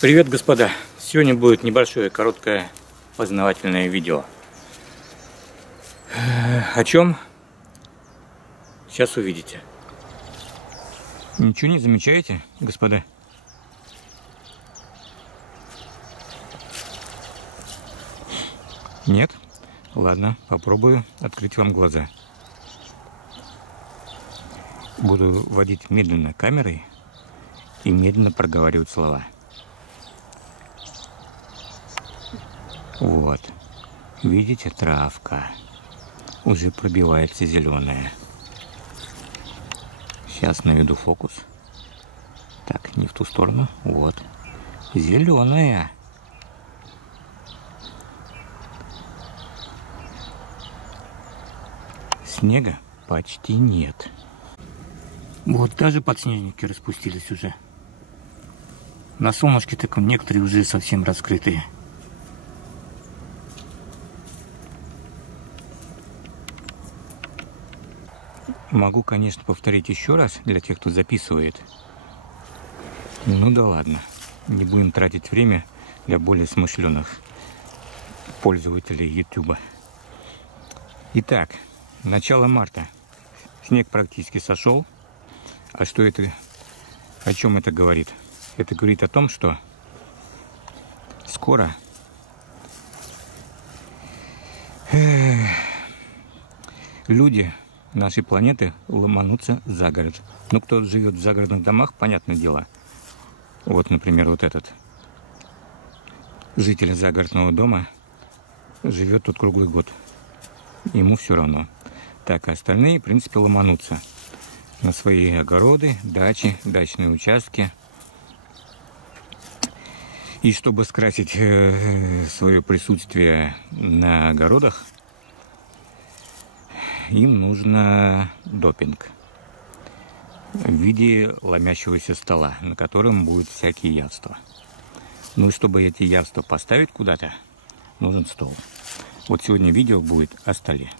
Привет, господа! Сегодня будет небольшое, короткое, познавательное видео. О чем? Сейчас увидите. Ничего не замечаете, господа? Нет? Ладно, попробую открыть вам глаза. Буду водить медленно камерой и медленно проговаривать слова. Вот. Видите, травка уже пробивается зеленая. Сейчас наведу фокус. Так, не в ту сторону. Вот. Зеленая. Снега почти нет. Вот даже подснежники распустились уже. На солнышке так некоторые уже совсем раскрытые. Могу, конечно, повторить еще раз для тех, кто записывает. Ну да ладно. Не будем тратить время для более смышленых пользователей YouTube. Итак, начало марта. Снег практически сошел. А что это? О чем это говорит? Это говорит о том, что скоро люди нашей планеты ломанутся за город. Ну, кто живет в загородных домах, понятное дело. Вот, например, вот этот житель загородного дома живет тут круглый год. Ему все равно. Так, а остальные, в принципе, ломанутся на свои огороды, дачи, дачные участки. И чтобы скрасить свое присутствие на огородах, им нужно допинг в виде ломящегося стола, на котором будут всякие явства. Ну и чтобы эти явства поставить куда-то, нужен стол. Вот сегодня видео будет о столе.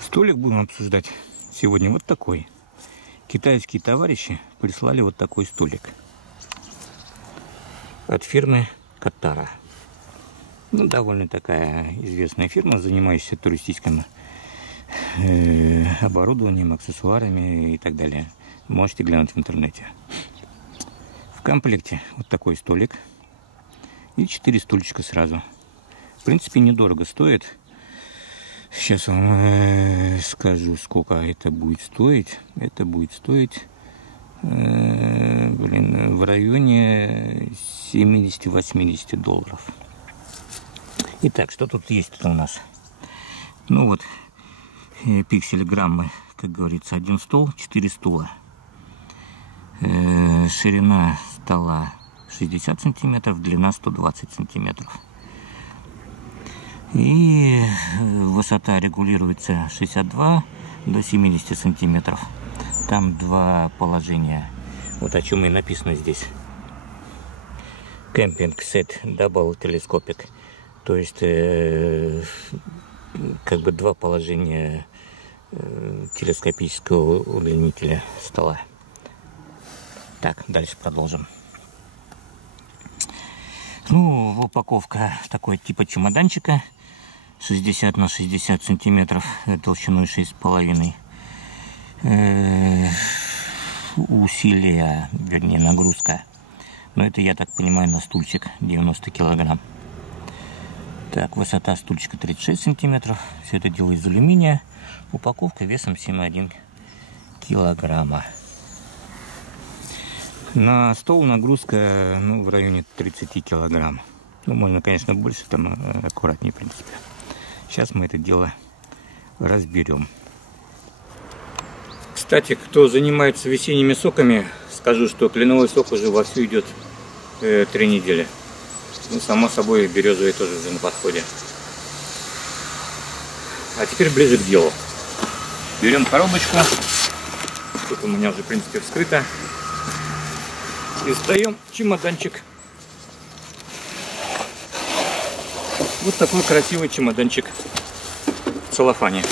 Столик будем обсуждать сегодня вот такой. Китайские товарищи прислали вот такой столик от фирмы Катара. Ну, довольно такая известная фирма, занимающаяся туристическим оборудованием, аксессуарами и так далее. Можете глянуть в интернете. В комплекте вот такой столик и 4 стульчика сразу. В принципе, недорого стоит. Сейчас вам скажу, сколько это будет стоить. Это будет стоить в районе 70-80 долларов. Итак, что тут есть у нас? Ну вот, пиксель-граммы, как говорится, один стол, 4 стула. Ширина стола 60 сантиметров, длина 120 сантиметров. И высота регулируется 62 до 70 сантиметров. Там два положения. Вот о чем и написано здесь. Camping Set Double Telescopic. То есть, как бы два положения телескопического удлинителя стола. Так, дальше продолжим. Ну, упаковка такой типа чемоданчика. 60 на 60 сантиметров толщиной 6,5. Усилие, вернее нагрузка. Но это, я так понимаю, на стульчик 90 килограмм. Так, высота стульчика 36 сантиметров. Все это дело из алюминия. Упаковка весом 7,1 килограмма. На стол нагрузка в районе 30 килограмм. Ну, можно, конечно, больше, там аккуратнее, в принципе. Сейчас мы это дело разберем. Кстати, кто занимается весенними соками, скажу, что кленовый сок уже вовсю идет 3 недели. Ну, само собой, березовый тоже уже на подходе. А теперь ближе к делу. Берем коробочку. Тут у меня уже, в принципе, вскрыто. Достаем чемоданчик. Вот такой красивый чемоданчик в целлофане.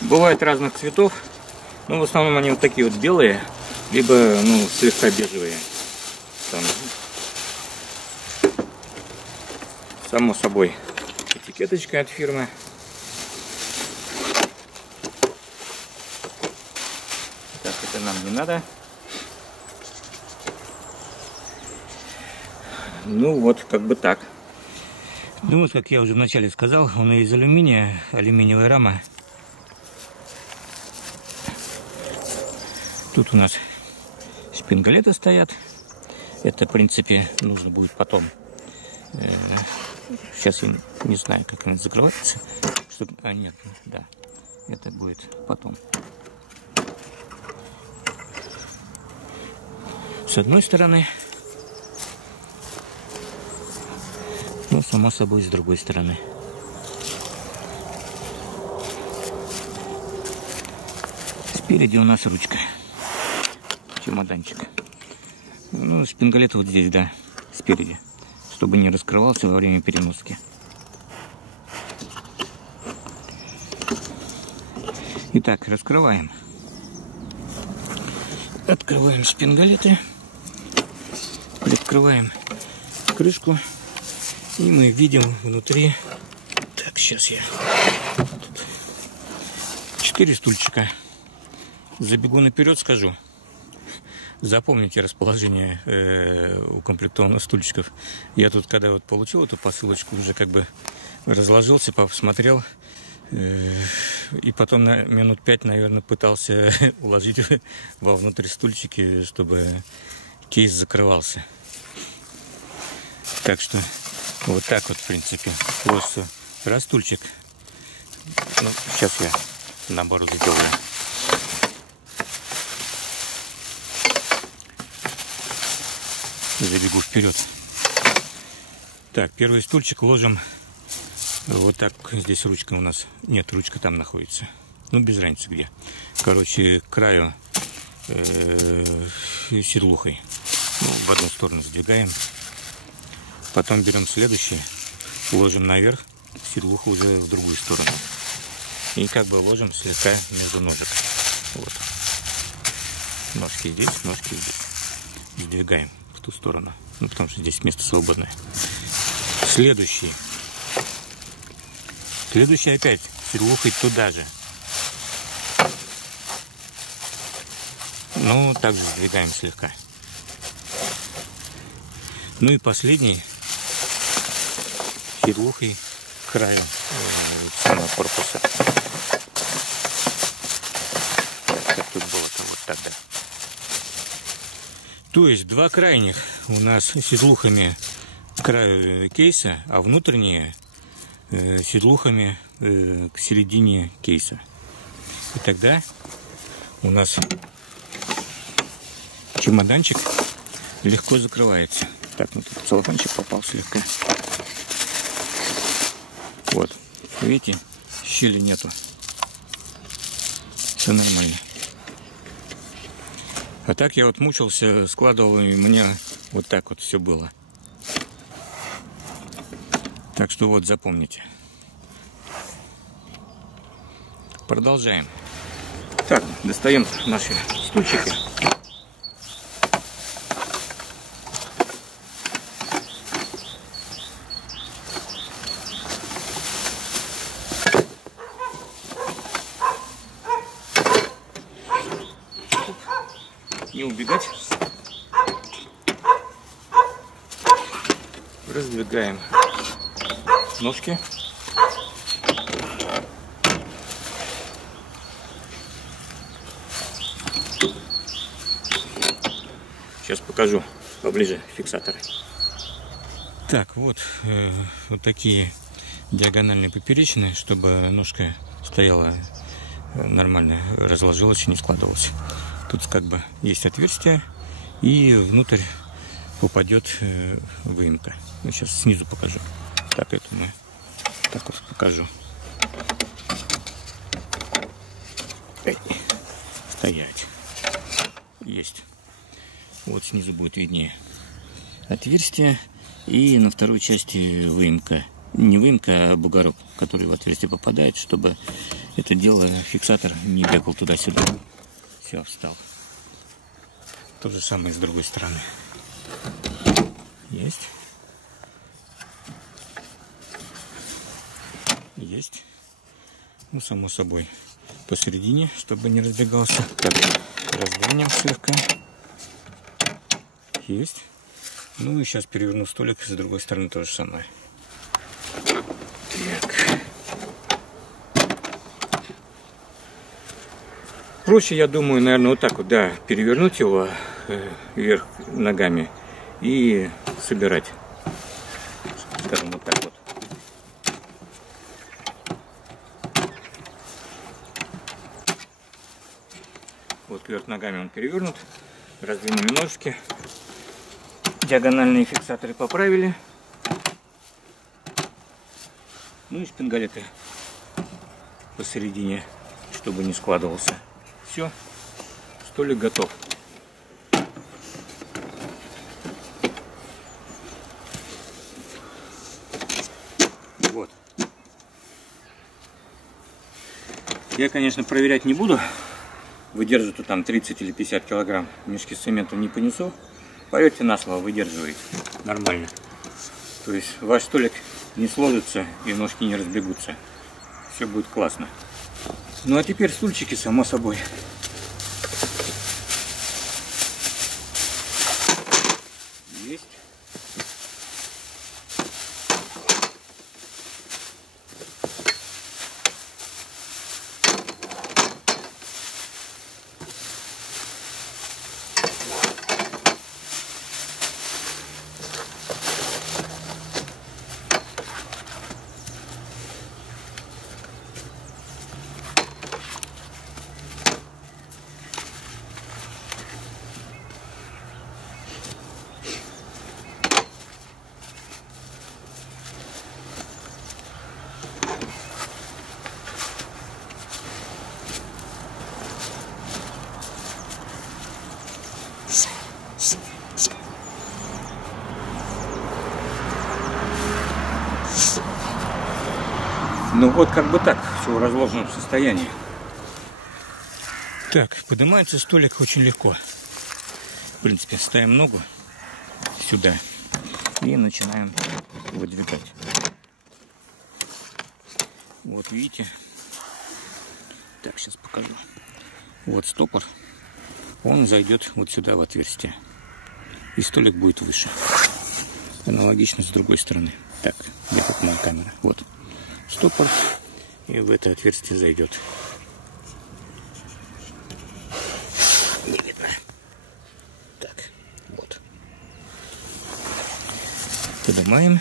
Бывает разных цветов. Ну, в основном они вот такие вот белые, либо, ну, слегка бежевые. Там, само собой, этикеточка от фирмы. Так, это нам не надо. Ну, вот, как бы так. Ну, вот, как я уже вначале сказал, он из алюминия, алюминиевая рама. Тут у нас шпингалеты стоят. Это, в принципе, нужно будет потом. Сейчас я не знаю, как она закрывается. Нет, да. Это будет потом. С одной стороны. Ну, само собой, с другой стороны. Спереди у нас ручка. Чемоданчик. Ну, шпингалет вот здесь, да, спереди, чтобы не раскрывался во время переноски. Итак, раскрываем. Открываем шпингалеты, приоткрываем крышку, и мы видим внутри. Так, сейчас я. 4 стульчика. Забегу наперед, скажу. Запомните расположение укомплектованных стульчиков. Я тут, когда вот получил эту посылочку, уже как бы разложился, посмотрел. И потом на минут 5, наверное, пытался уложить вовнутрь стульчики, чтобы кейс закрывался. Так что вот так вот, в принципе. Просто раз стульчик. Ну, сейчас я наоборот сделаю. Забегу вперед. Так, первый стульчик ложим вот так. Здесь ручка у нас. Нет, ручка там находится. Ну, без разницы где. Короче, к краю седлухой. Ну, в одну сторону сдвигаем. Потом берем следующий. Ложим наверх. Седлуху уже в другую сторону. И как бы ложим слегка между ножек. Вот. Ножки здесь, ножки здесь. Сдвигаем в ту сторону. Ну, потому что здесь место свободное. Следующий опять седлухой туда же. Ну, также сдвигаем слегка. Ну и последний седлухой к краю самого корпуса. Как тут было-то вот тогда. То есть два крайних у нас седлухами к краю кейса, а внутренние седлухами к середине кейса. И тогда у нас чемоданчик легко закрывается. Так, ну тут целлофанчик попал слегка. Вот, видите, щели нету. Все нормально. А так я вот мучился, складывал, и мне вот так вот все было. Так что вот, запомните. Продолжаем. Так, достаем наши стульчики. Не убегать. Раздвигаем ножки. Сейчас покажу поближе фиксаторы. Так, вот, вот такие диагональные поперечины, чтобы ножка стояла нормально, разложилась и не складывалась. Тут как бы есть отверстие, и внутрь попадет выемка. Ну, сейчас снизу покажу. Так, это мы так вот покажу. Стоять. Есть. Вот снизу будет виднее отверстие, и на второй части выемка. Не выемка, а бугорок, который в отверстие попадает, чтобы это дело, фиксатор не бегал туда-сюда. Все, встал. То же самое с другой стороны. Есть. Есть. Ну, само собой, посередине, чтобы не разбегался. Так, раздвинем слегка. Есть. Ну и сейчас переверну столик, с другой стороны то же самое. Так. Проще, я думаю, наверное, вот так вот, да, перевернуть его вверх ногами и собирать. Скажем, вот так вот. Вот вверх ногами он перевернут. Раздвинули ножки. Диагональные фиксаторы поправили. Ну и шпингалеты посередине, чтобы не складывался. Все, столик готов. Вот. Я, конечно, проверять не буду. Выдержит там 30 или 50 килограмм. Мешки с цементом не понесу. Поверьте на слово, выдерживает нормально. То есть ваш столик не сложится и ножки не разбегутся. Все будет классно. Ну а теперь стульчики, само собой. Есть. Ну вот как бы так, все в разложенном состоянии. Так, поднимается столик очень легко. В принципе, ставим ногу сюда и начинаем выдвигать. Вот видите. Так, сейчас покажу. Вот стопор. Он зайдет вот сюда в отверстие. И столик будет выше. Аналогично с другой стороны. Так, где тут моя камера? Вот. Стопор. И в это отверстие зайдет. Не видно. Так, вот. Поднимаем.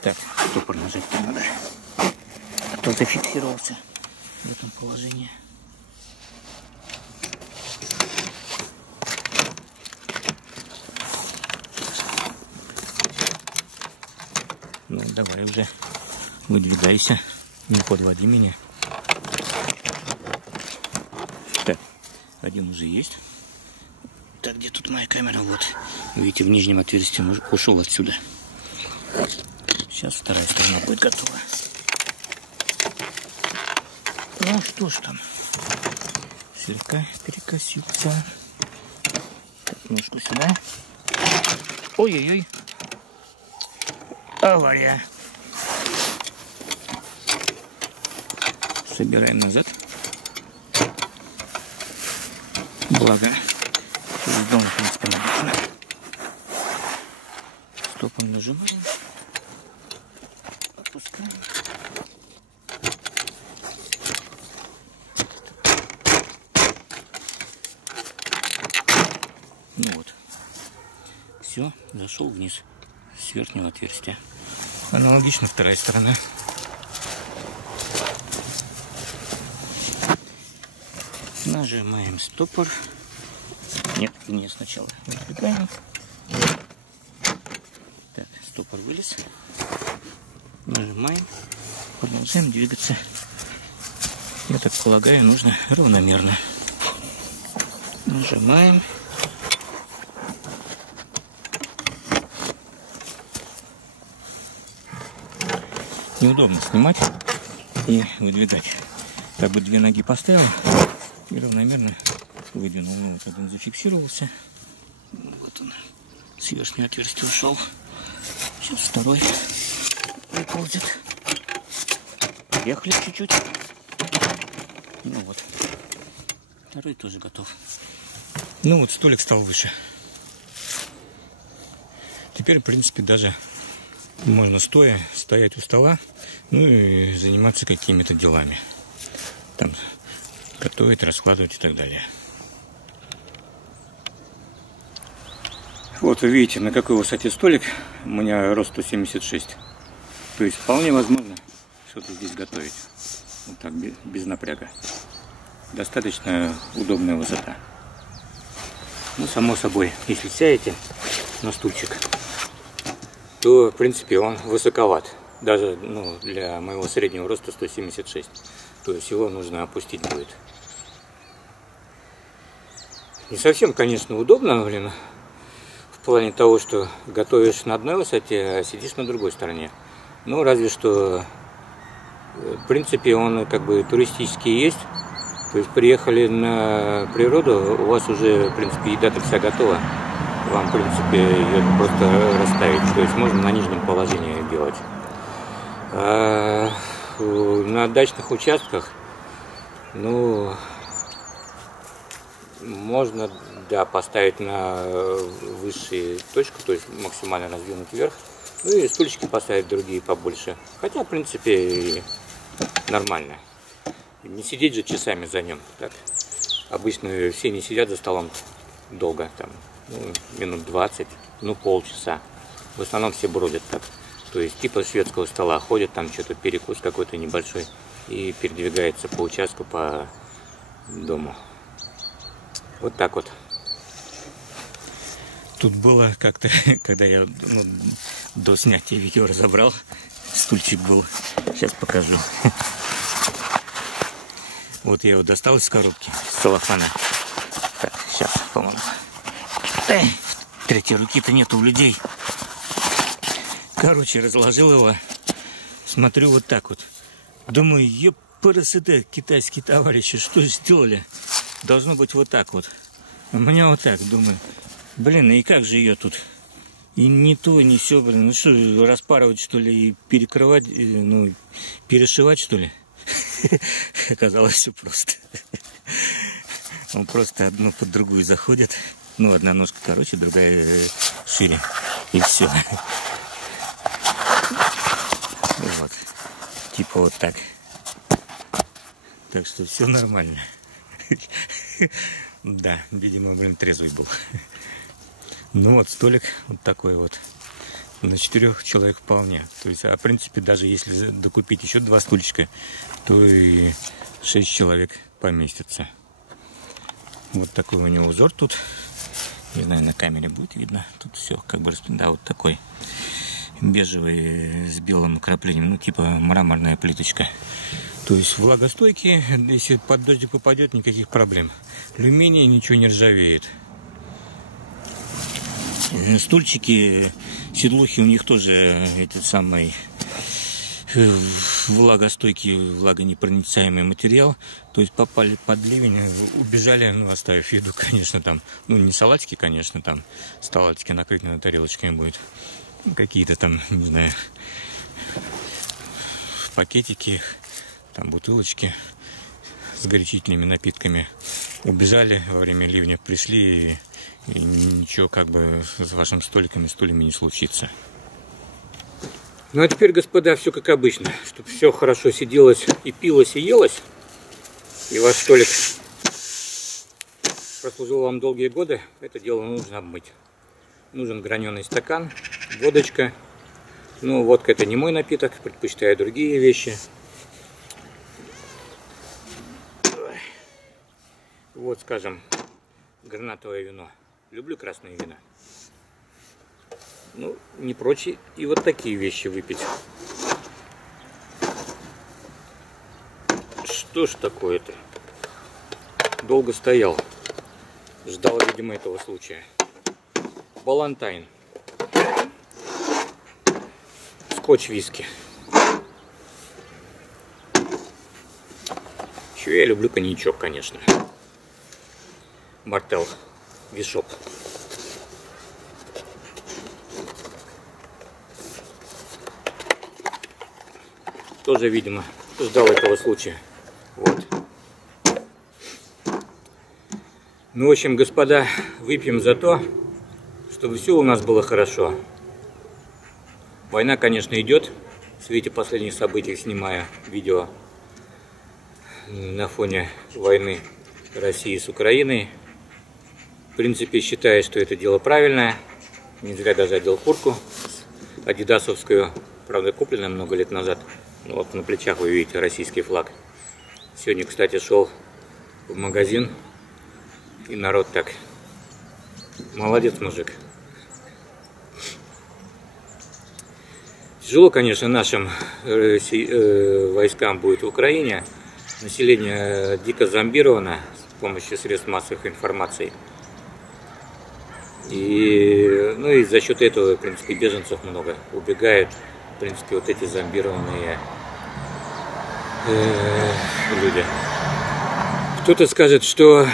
Так, стопор нажать не надо. А то зафиксировался в этом положении. Ну, давай уже выдвигайся, не подводи меня. Так, один уже есть. Так, где тут моя камера? Вот. Видите, в нижнем отверстии ушел отсюда. Сейчас вторая сторона будет готова. Ну, что ж там. Слегка перекосился. Так, ножку сюда. Ой-ой-ой. Авария. Собираем назад. Благо, через дом, в принципе, надежно. Стопом нажимаем. Опускаем. Ну вот. Все, зашел вниз с верхнего отверстия. Аналогично вторая сторона. Нажимаем стопор. Нет, не сначала. Выдвигаем. Так, стопор вылез. Нажимаем. Продолжаем двигаться. Я так полагаю, нужно равномерно. Нажимаем. Неудобно снимать и выдвигать. Как бы две ноги поставил, И равномерно выдвинул. Ну, вот один зафиксировался. Вот он с верхнего отверстия ушел. Сейчас второй выползет. Поехали чуть-чуть. Ну вот. Второй тоже готов. Ну вот столик стал выше. Теперь, в принципе, даже можно стоя стоять у стола, ну и заниматься какими-то делами. Там готовить, раскладывать и так далее. Вот вы видите, на какой высоте столик. У меня рост 176. То есть вполне возможно что-то здесь готовить. Вот так, без напряга. Достаточно удобная высота. Ну, само собой, если сядете на стульчик, то, в принципе, он высоковат. Даже для моего среднего роста 176. То есть его нужно опустить будет. Не совсем, конечно, удобно, блин, в плане того, что готовишь на одной высоте, а сидишь на другой стороне. Ну, разве что, в принципе, он как бы туристический есть. То есть приехали на природу, у вас уже, в принципе, еда-то вся готова. Вам, в принципе, ее просто расставить. То есть можно на нижнем положении делать. А на дачных участках, ну, можно, да, поставить на высшую точку, то есть максимально раздвинуть вверх. Ну и стульчики поставить другие побольше. Хотя, в принципе, нормально. Не сидеть же часами за ним. Так. Обычно все не сидят за столом долго, там, минут 20, полчаса. В основном все бродят так. То есть типа шведского стола ходят, там что-то перекус какой-то небольшой и передвигается по участку, по дому. Вот так вот. Тут было как-то, когда я до снятия видео разобрал, стульчик был. Сейчас покажу. Вот я его достал из коробки, с целлофана. Так, сейчас, по-моему. Третьей руки-то нету у людей. Короче, разложил его. Смотрю вот так вот. Думаю, ёпарасоте, китайские товарищи, что сделали? Должно быть вот так вот. У меня вот так, думаю. Блин, и как же ее тут? И не то, не все, блин. Ну что, распарывать, что ли, и перекрывать, перешивать, что ли? Оказалось все просто. Он просто одну под другую заходит. Ну, одна ножка короче, другая шире. И все. Вот. Типа вот так. Так что все нормально. Да, видимо, блин, трезвый был. Ну вот, столик вот такой вот. На 4 человек вполне. То есть, в принципе, даже если докупить еще 2 стульчика, то и 6 человек поместится. Вот такой у него узор тут. Не знаю, на камере будет видно. Тут все как бы, да, вот такой бежевый с белым краплением. Ну, типа мраморная плиточка. То есть влагостойкий. Если под дождик попадет, никаких проблем. Алюминий, ничего не ржавеет. Стульчики, седлухи у них тоже этот самый влагостойкий, влагонепроницаемый материал. То есть попали под ливень, убежали, оставив еду, конечно, там, не салатики, конечно, там, салатики накрыты на тарелочками будет. Какие-то там, не знаю, пакетики, там, бутылочки с горячительными напитками. Убежали во время ливня, пришли и ничего как бы с вашим столиком и стульями не случится. Ну а теперь, господа, все как обычно. Чтобы все хорошо сиделось и пилось и елось, и ваш столик прослужил вам долгие годы, это дело нужно обмыть. Нужен граненый стакан, водочка. Ну, водка — это не мой напиток, предпочитаю другие вещи. Вот, скажем, гранатовое вино. Люблю красные вина. Ну, не прочь и вот такие вещи выпить. Что ж такое-то? Долго стоял. Ждал, видимо, этого случая. Балантайн. Скотч-виски. Еще я люблю коньячок, конечно. Martel V-Shop. Тоже, видимо, ждал этого случая. Вот. Ну, в общем, господа, выпьем за то, чтобы все у нас было хорошо. Война, конечно, идет. В свете последних событий снимаю видео на фоне войны России с Украиной. В принципе, считаю, что это дело правильное. Не зря даже одел куртку адидасовскую, правда, купленную много лет назад. Ну, вот на плечах вы видите российский флаг. Сегодня, кстати, шел в магазин, и народ так. Молодец, мужик. Тяжело, конечно, нашим войскам будет в Украине. Население дико зомбировано с помощью средств массовой информации. Ну и за счет этого, в принципе, беженцев много убегают. В принципе, вот эти зомбированные люди. Кто-то скажет, что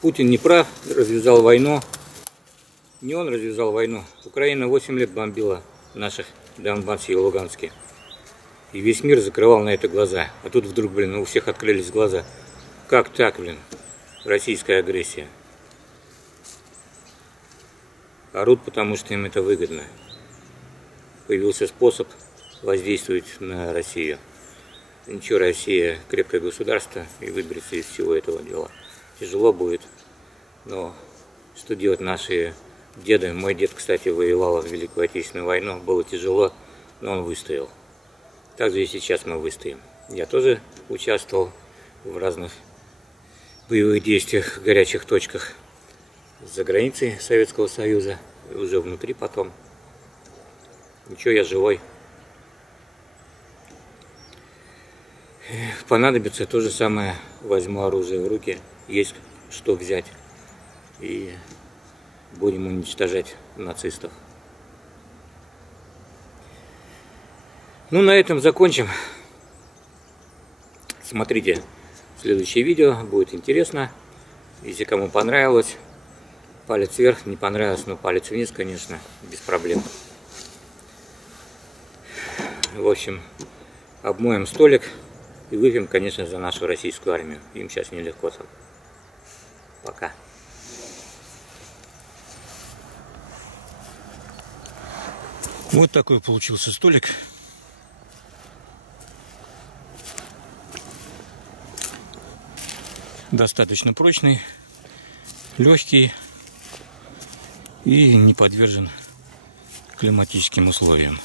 Путин не прав, развязал войну. Не он развязал войну. Украина 8 лет бомбила наших в Донбассе и Луганске. И весь мир закрывал на это глаза. А тут вдруг, блин, у всех открылись глаза. Как так, блин? Российская агрессия. Орут, потому что им это выгодно. Появился способ воздействовать на Россию. Ничего, Россия крепкое государство и выберется из всего этого дела. Тяжело будет, но что делать наши деды? Мой дед, кстати, воевал в Великую Отечественную войну, было тяжело, но он выстоял. Также и сейчас мы выстоим. Я тоже участвовал в разных боевых действиях, горячих точках за границей Советского Союза, и уже внутри потом. Ничего, я живой. Понадобится то же самое, возьму оружие в руки, есть что взять, и будем уничтожать нацистов. Ну, на этом закончим. Смотрите следующее видео, будет интересно. Если кому понравилось, палец вверх, не понравилось, но палец вниз, конечно, без проблем. В общем, обмоем столик и выпьем, конечно, за нашу российскую армию. Им сейчас нелегко там. Пока. Вот такой получился столик. Достаточно прочный, легкий и не подвержен климатическим условиям.